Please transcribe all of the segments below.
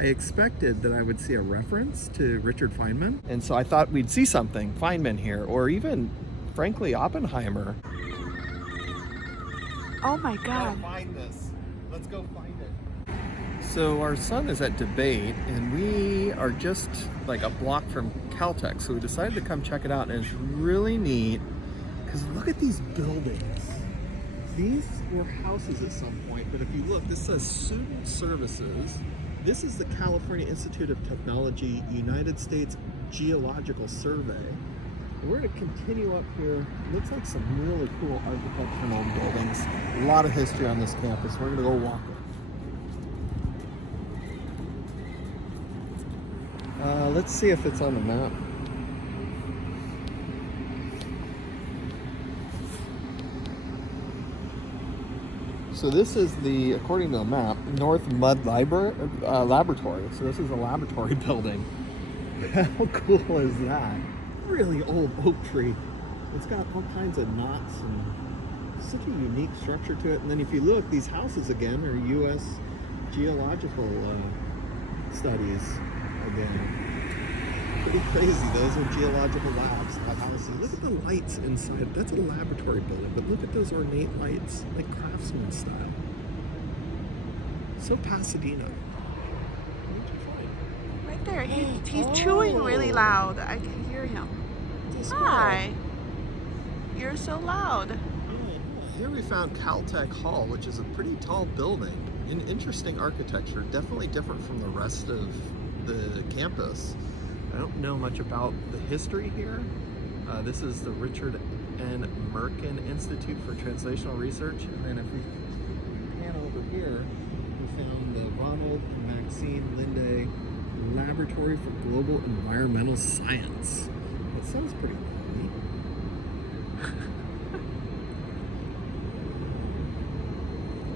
I expected that I would see a reference to Richard Feynman. And so I thought we'd see something, Feynman here, or even, frankly, Oppenheimer. Oh my God. Find this. Let's go find it. So our son is at debate, and we are just like a block from Caltech, so we decided to come check it out, and it's really neat because look at these buildings. These were houses at some point, but if you look, this says Student Services. This is the California Institute of Technology, United States Geological Survey. And we're going to continue up here. Looks like some really cool architectural buildings. A lot of history on this campus. We're going to go walk it. Let's see if it's on the map. So this is the, according to the map, North Mud Laboratory. So this is a laboratory building. How cool is that? Really old oak tree. It's got all kinds of knots and such a unique structure to it. And then if you look, these houses again are U.S. Geological Studies again. Pretty crazy. Those are geological labs. Look at the lights inside. That's a laboratory building, but look at those ornate lights, like craftsman style. So Pasadena. What did you find? Right there. He's chewing really loud. I can hear him. Hi. You're so loud. Here we found Caltech Hall, which is a pretty tall building. An interesting architecture, definitely different from the rest of the campus. I don't know much about the history here. This is the Richard N. Merkin Institute for Translational Research. And then if we pan over here, we found the Ronald and Maxine Linde Laboratory for Global Environmental Science. That sounds pretty neat.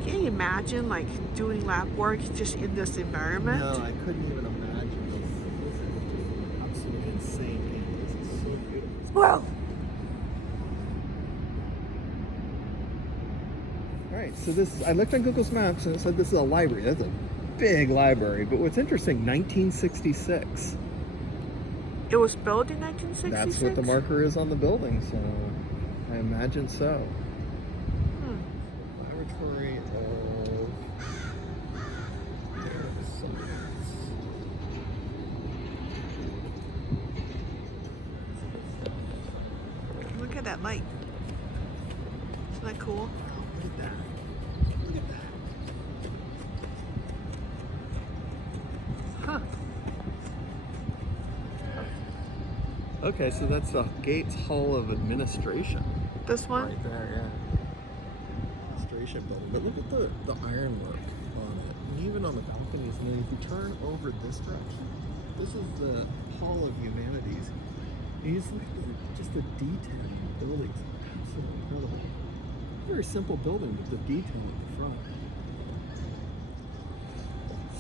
Can you imagine like doing lab work just in this environment? No, I couldn't even imagine this. This is just an absolutely insane campus. It's so beautiful. Well. Alright, so this, I looked on Google's Maps and it said this is a library. That's a big library. But what's interesting, 1966. It was built in 1966? That's what the marker is on the building, so I imagine so. Laboratory of science. Look at that light. Isn't that cool? Look at that. Look at that. Huh. Okay, so that's the Gates Hall of Administration. This one? Right there, yeah. Administration building. But look at the ironwork on it. And even on the balconies. And then if you turn over this direction, this is the Hall of Humanities. And you just look at just the detail in the buildings. Absolutely incredible. Very simple building, but the detail at the front.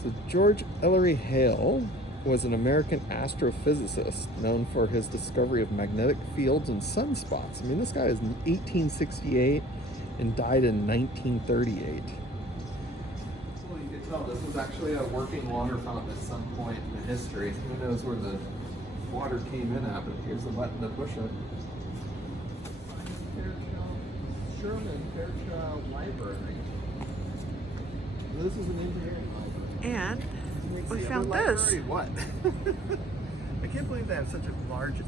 So George Ellery Hale was an American astrophysicist known for his discovery of magnetic fields and sunspots. I mean, this guy is in 1868 and died in 1938. So you can tell this was actually a working water fountain at some point in history. Who knows where the water came in at, but here's the button to push it. Sherman Fairchild Library. This is an engineering library. And we found this. What? I can't believe they have such a large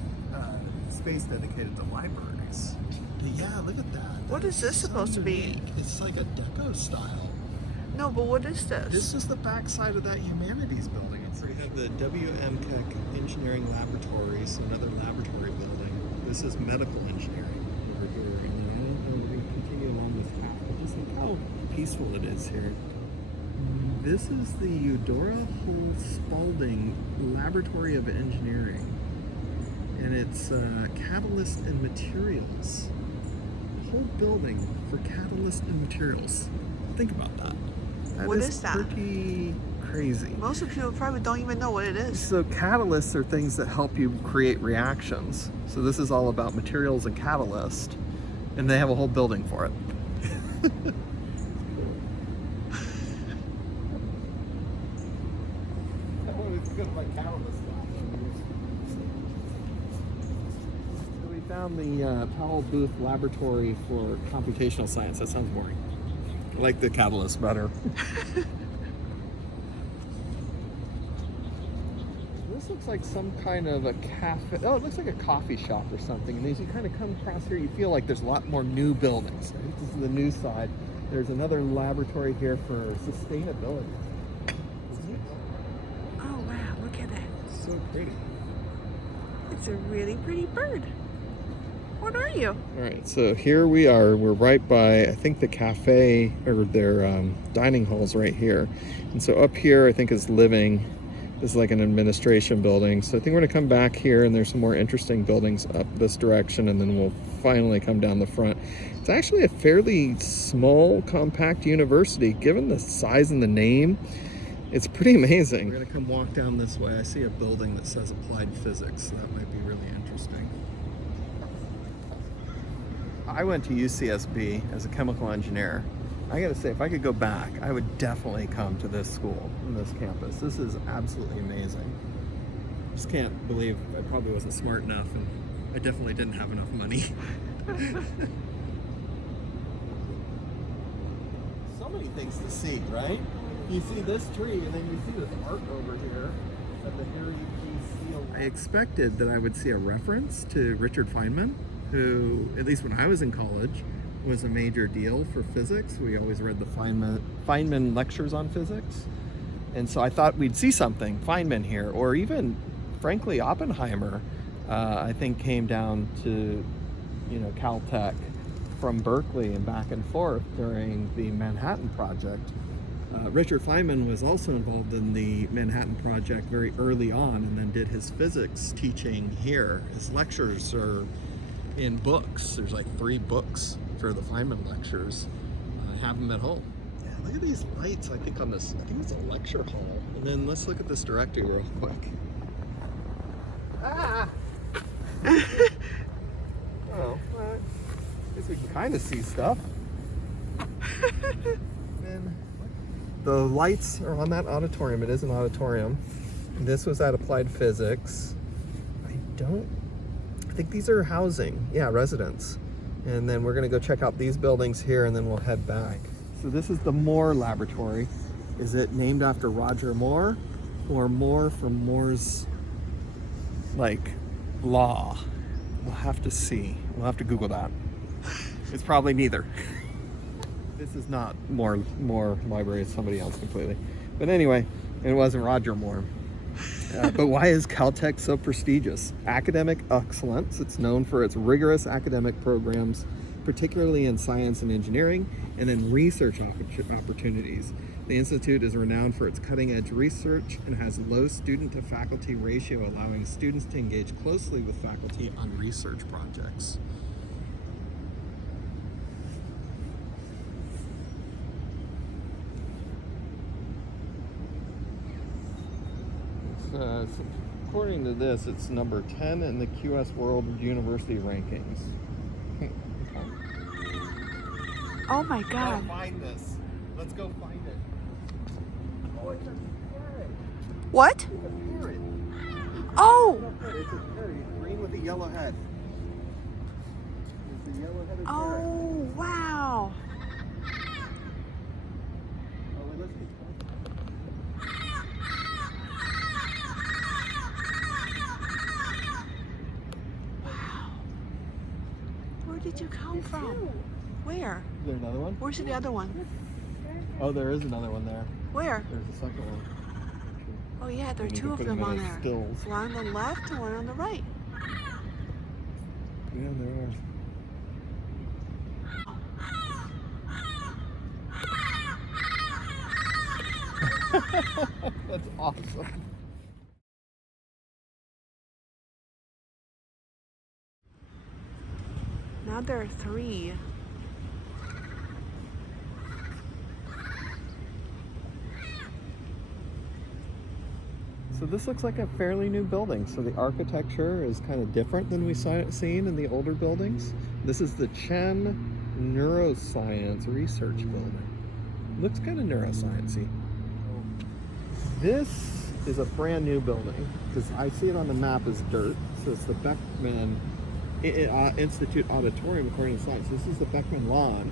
space dedicated to libraries. Yeah, look at that. What is this supposed to be? It's like a deco style. No, but what is this? This is the back side of that humanities building. So we have the WM Keck Engineering Laboratory, so another laboratory building. This is medical engineering over here. And then I don't know, we're going to continue along this path, but just look how peaceful it is here. This is the Eudora Hull Spalding Laboratory of Engineering, and it's catalyst and materials. A whole building for catalyst and materials. Think about that. What is that? Pretty crazy. Most of people probably don't even know what it is. So catalysts are things that help you create reactions. So this is all about materials and catalyst, and they have a whole building for it. my catalyst lab. So we found the Powell Booth Laboratory for Computational Science. That sounds boring. I like the catalyst better. This looks like some kind of a cafe. Oh, it looks like a coffee shop or something. And as you kind of come across here, you feel like there's a lot more new buildings. Right? This is the new side. There's another laboratory here for sustainability. Oh wow, look at it. So pretty. It's a really pretty bird. What are you? All right, so here we are. We're right by, I think, the cafe or their dining halls right here. And so up here, I think, is living. This is like an administration building. So I think we're gonna come back here, and there's some more interesting buildings up this direction, and then we'll finally come down the front. It's actually a fairly small, compact university. Given the size and the name, it's pretty amazing. We're gonna come walk down this way. I see a building that says Applied Physics. So that might be really interesting. I went to UCSB as a chemical engineer. I gotta say, if I could go back, I would definitely come to this school and this campus. This is absolutely amazing. Just can't believe I probably wasn't smart enough, and I definitely didn't have enough money. So many things to see, right? You see this tree, and then you see this art over here at the Harry P. Seal. I expected that I would see a reference to Richard Feynman, who, at least when I was in college, was a major deal for physics. We always read the Feynman lectures on physics. And so I thought we'd see something, Feynman here, or even, frankly, Oppenheimer, I think came down to, Caltech from Berkeley and back and forth during the Manhattan Project. Richard Feynman was also involved in the Manhattan Project very early on, and then did his physics teaching here. His lectures are in books. There's like 3 books for the Feynman lectures. I have them at home. Yeah, look at these lights. I think it's a lecture hall. And then let's look at this directory real quick. Ah! Oh, well, I guess we can kind of see stuff. And the lights are on that auditorium. It is an auditorium. This was at Applied Physics. I think these are housing. Yeah, residents. And then we're gonna go check out these buildings here, and then we'll head back. So this is the Moore Laboratory. Is it named after Roger Moore, or Moore from Moore's, law? We'll have to see. We'll have to Google that. It's probably neither. This is not Moore Library, it's somebody else completely. But anyway, it wasn't Roger Moore. But why is Caltech so prestigious? Academic excellence. It's known for its rigorous academic programs, particularly in science and engineering, and then research opportunities. The Institute is renowned for its cutting-edge research and has low student-to-faculty ratio, allowing students to engage closely with faculty on research projects. According to this, it's number 10 in the QS World University rankings. Oh my God. Let's find this. Let's go find it. Oh, it's a parrot. What? It's a parrot. Oh! It's a parrot. It's green with a yellow head. It's a yellow-headed parrot. Oh, wow. Oh, let's get Where did you come from? Where? Is there another one? Where's the other one? Oh, there is another one there. Where? There's a second one. Oh yeah, there are We need 2 to of put them in on as there. stills. One on the left and one on the right. Yeah, there are. That's awesome. Now there are 3. So this looks like a fairly new building. So the architecture is kind of different than we've seen in the older buildings. This is the Chen Neuroscience Research Building. Looks kind of neuroscience-y. This is a brand new building, because I see it on the map as dirt. So it's the Beckman Institute Auditorium according to science. This is the Beckman Lawn,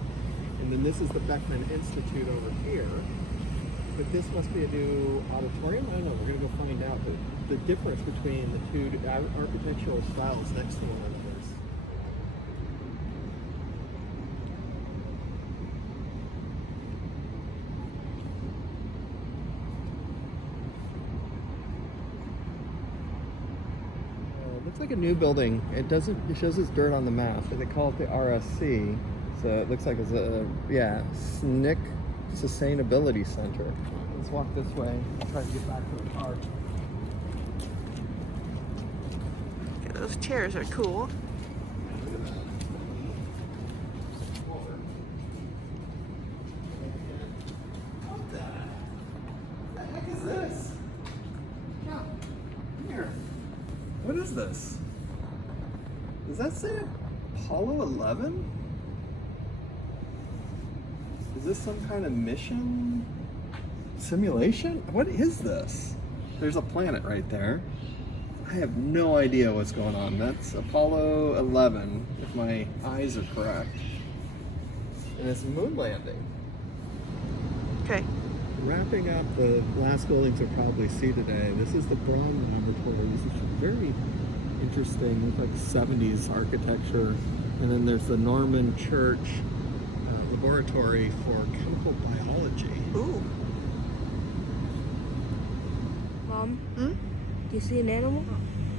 and then this is the Beckman Institute over here. But this must be a new auditorium? I don't know, we're gonna go find out the difference between the two architectural styles next to one another. Looks like a new building. It shows it's dirt on the map, but they call it the RSC. So it looks like it's a, SNCC Sustainability Center. Let's walk this way. I'll try to get back to the car. Okay, those chairs are cool. Look at that. What the heck is this? Yeah. Here. What is this? Does that say Apollo 11? Is this some kind of mission simulation? What is this? There's a planet right there. I have no idea what's going on. That's Apollo 11, if my eyes are correct. And it's a moon landing. Okay. Wrapping up the last buildings we'll probably see today. This is the Braun Laboratory. This is very interesting, like 70s architecture. And then there's the Norman Church Laboratory for Chemical Biology. Ooh. Mom, Hmm? do you see an animal?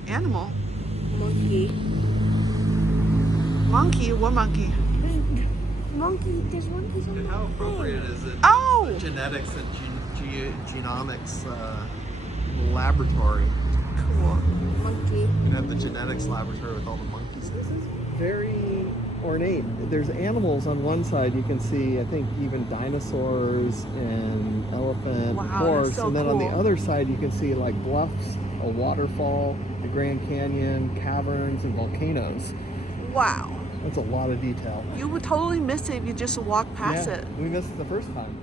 Animal. Monkey. Monkey? What monkey? Monkey. There's monkeys on And the how appropriate is it? Oh! The genetics and genomics laboratory. Cool. monkey. You have the genetics laboratory with all the monkeys. This is very ornate. There's animals on one side. You can see, I think, even dinosaurs and elephant, Wow, horse. that's so and then on the cool. other side, you can see like bluffs, a waterfall, the Grand Canyon, caverns, and volcanoes. Wow. That's a lot of detail. You would totally miss it if you just walked past Yeah, it. we missed it the first time.